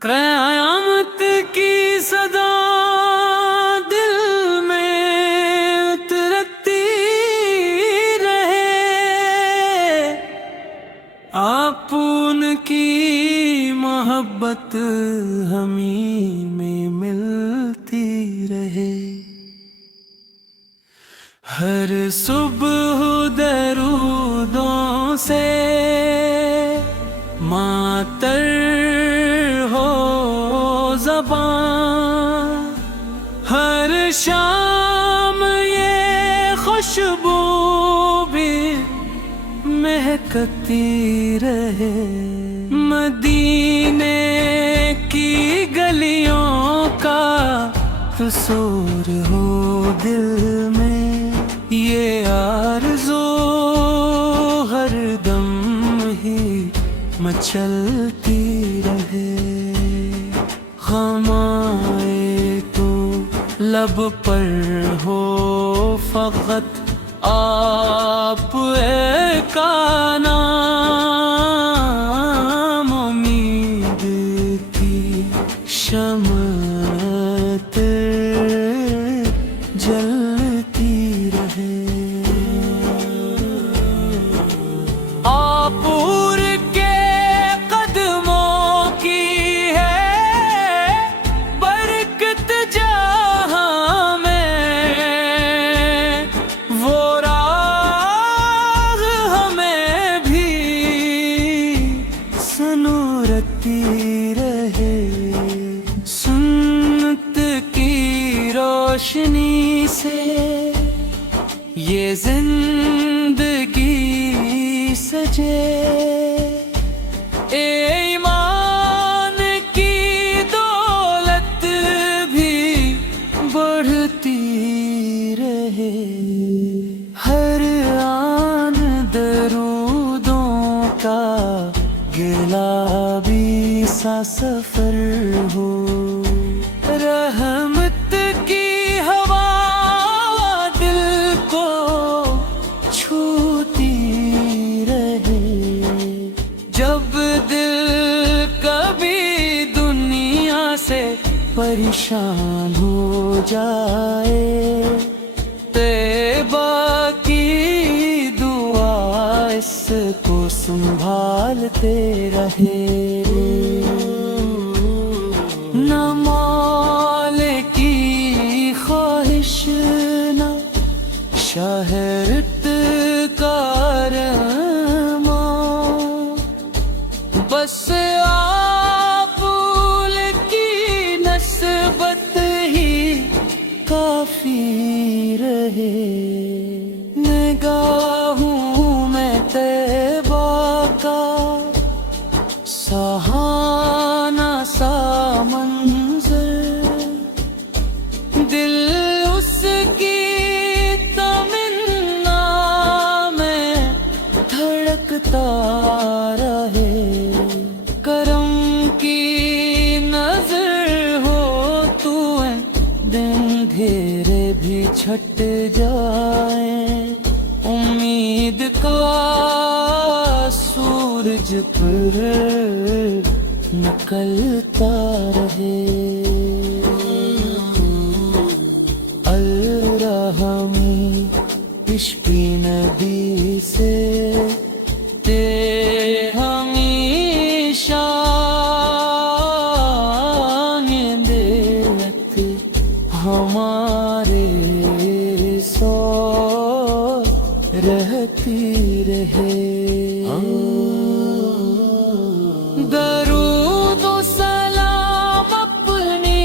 قیامت کی صدا دل میں اترتی رہے، آپ ان کی محبت ہمیں میں ملتی رہے۔ ہر صبح درودوں سے معطر ہو زبان، ہر شام یہ خوشبو بھی مہکتی رہے۔ مدینے کی گلیوں کا تصور ہو دل میں، یہ آرزو ہر دم ہی مچلتی رہے۔ غم آئے تو لب پر ہو فقط آپ کا نام، امید کی شمع جلتی رہے۔ آپ کے قدموں کی ہے برکت جہاں میں، وہ راہ ہمیں بھی سنورتی رہے۔ سنت کی روشنی سے یہ زندگی سجے، ایمان کی دولت بھی بڑھتی رہے۔ ہر آن درودوں کا گلابی سا سفر ہو، رحمت کی ہوا دل کو چھوتی رہے۔ جب دل کبھی دنیا سے پریشان ہو جائے، طیبہ کی دعا اس کو سنبھالتے رہے۔ نہ مال کی خواہش، نہ شہرت کا ارمان، بس آپ کی نسبت ہی کافی رہے۔ نگاہوں میں طیبہ کا سہانا سا منظر، دل اس کی تمنا میں دھڑکتا رہے۔ کرم کی نظر ہو تو دن دھیرے بھی چھٹ جائیں، امید کا سورج پر نکلتا رہے۔ الرحمی عشقی نبی سے ہمیشہ نیندت ہمارے ساتھ رہتی رہے۔ درود و سلام اپنی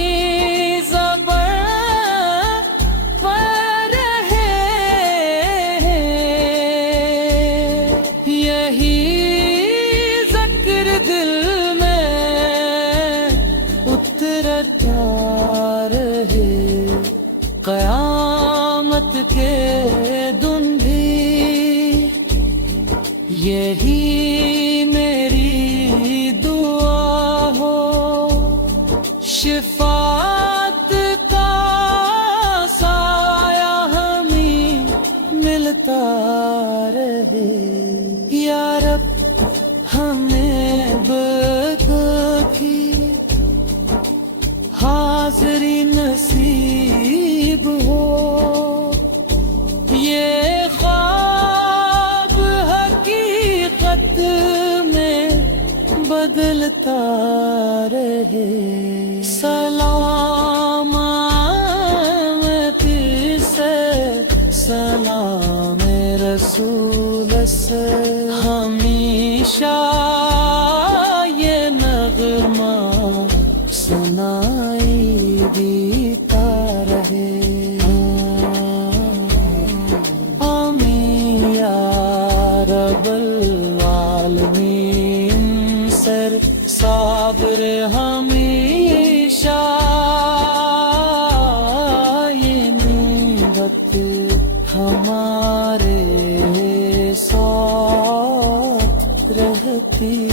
زبان پر رہے، یہی ذکر دل میں اترتا رہے۔ قیامت کے دن بھی یہی میری دعا ہو، شفاعت کا سایہ ہمیں مل بدلتا رہے یا رب ہمیں بدکی حاضری نصیب ہو یہ خواب حقیقت میں بدلتا رہے سلام سلام رسول سے ہمیشہ یہ نغمہ سنائی دیتا رہے آمین یا رب العالمین سر صابر ہمیشہ ہمارے ساتھ رہتی